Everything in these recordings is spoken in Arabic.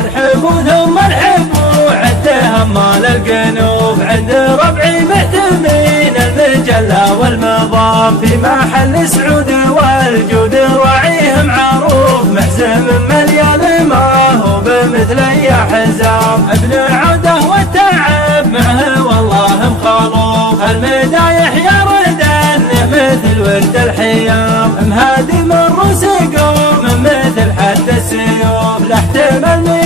ارحبوا ثم ارحبوا عد همال القنوب عند ربعي مهتمين المجلة والمضام في محل سعود والجود راعيهم عروف محزم مليان ما هو بمثل اي حزام ابن عوده والتعب معه والله مخالوف المدايح يا ردن مثل ورد الحيام مهادي من روس قوم مثل حد السيوف لا احتمل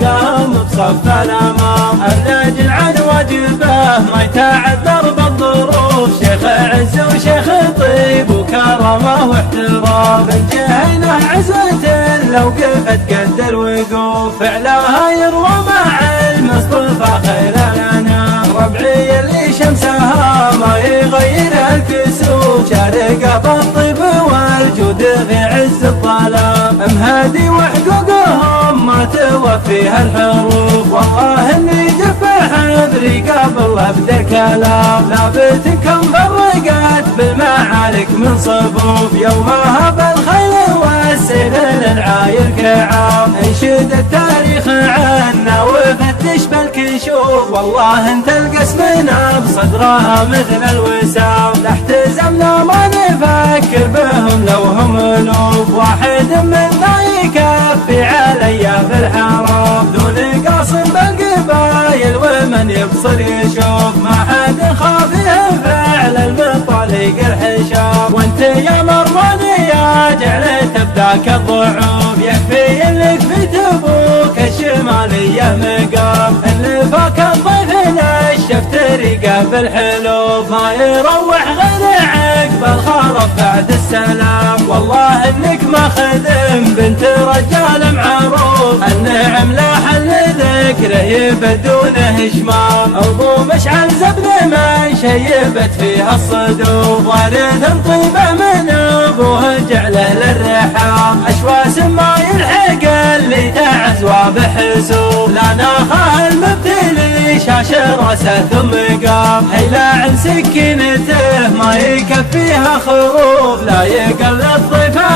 تلقاهم بصف الامام الناجي عن واجبه ما يتعذر بالظروف شيخ عز وشيخ طيب وكرمه واحترام الجهينه عزوة لو قفت قد الوقوف فعلها يروى مع المصطفى خير الانام ربعي اللي شمسها ما يغير الكسوف شارقه بالطيب والجود في عز الظلام مهادي وحقوقهم ما توفيها الحروف والله اني جفح حذري قبل ابدا كلام لابت كم فرقت بالمعارك من صفوف يومها بالخيل والسيل للعاير كعام انشد التاريخ عنا وفتش بالكشوف والله انت القسمنا بصدرها مثل الوسام لا احتزمنا ما نفكر بهم لو هم الوف واحد منا يكفي علي في الحرام دون قاصم بالقبايل ومن يبصر يشوف ما حد خافيه فعل المطلق الحشام وانت يا مرماني يا جعلت بذاك الضعوف يكفي انك في تبوك الشماليه مقام اللي فاك الضيف نشفت ريقه بالحلوف ما يروح غير عقب الخرف بعد السلام والله انك ما خدم بنت رجال معروف النعم لا حل ذكره يبدونه شمام ابو مشعل زبن ما شيبت فيها الصدوف وارث طيبه من ابوه جعله للرحام اشواس ما يلحق اللي تعزوى بحسوف لا ناخه المبتلي شاش راسه ثم قام هيلا عن سكينته ما يكفيها خروف لا يقل الضيفه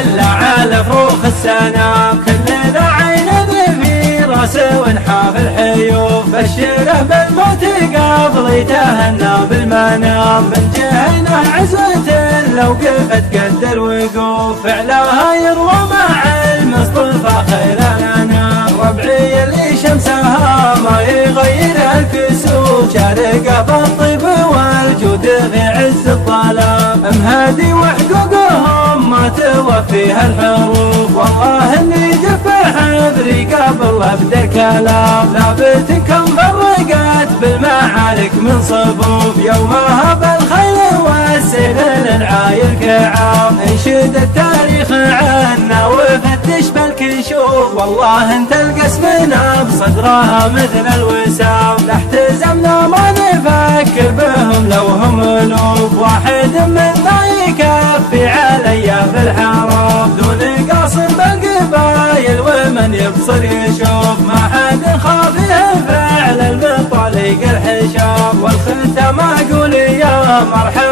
الا على فروخ السنام كل ذا عين في راسه وانحاف الحيوف بشره بالموت قبل يتهنى بالمنام من جهينه عزوة لو قفت قد الوقوف فعلها يروى مع المصطفى خير الانام ربعي اللي شمسها ما يغير الكسوف شارقه بالطيب والجود في عز الظلام مهادي وحقوقهم ما توفيها الحروف والله اني جفح حذري قبل ابدا كلام لابت كم فرقت بالمعارك من صفوف يومها بالخيل والسيل للعاير كعام انشد التاريخ عنا وفتش بالكشوف والله انت القسمنا بصدرها مثل الوسام لا احتزمنا ما نفكر بهم لو هم الوف واحد منا يكفي علي في الحرام دون قاصم بالقبايل ومن يبصر يشوف ما حد خافيه فعل المطلق الحشام والختم اقول يا مرحبا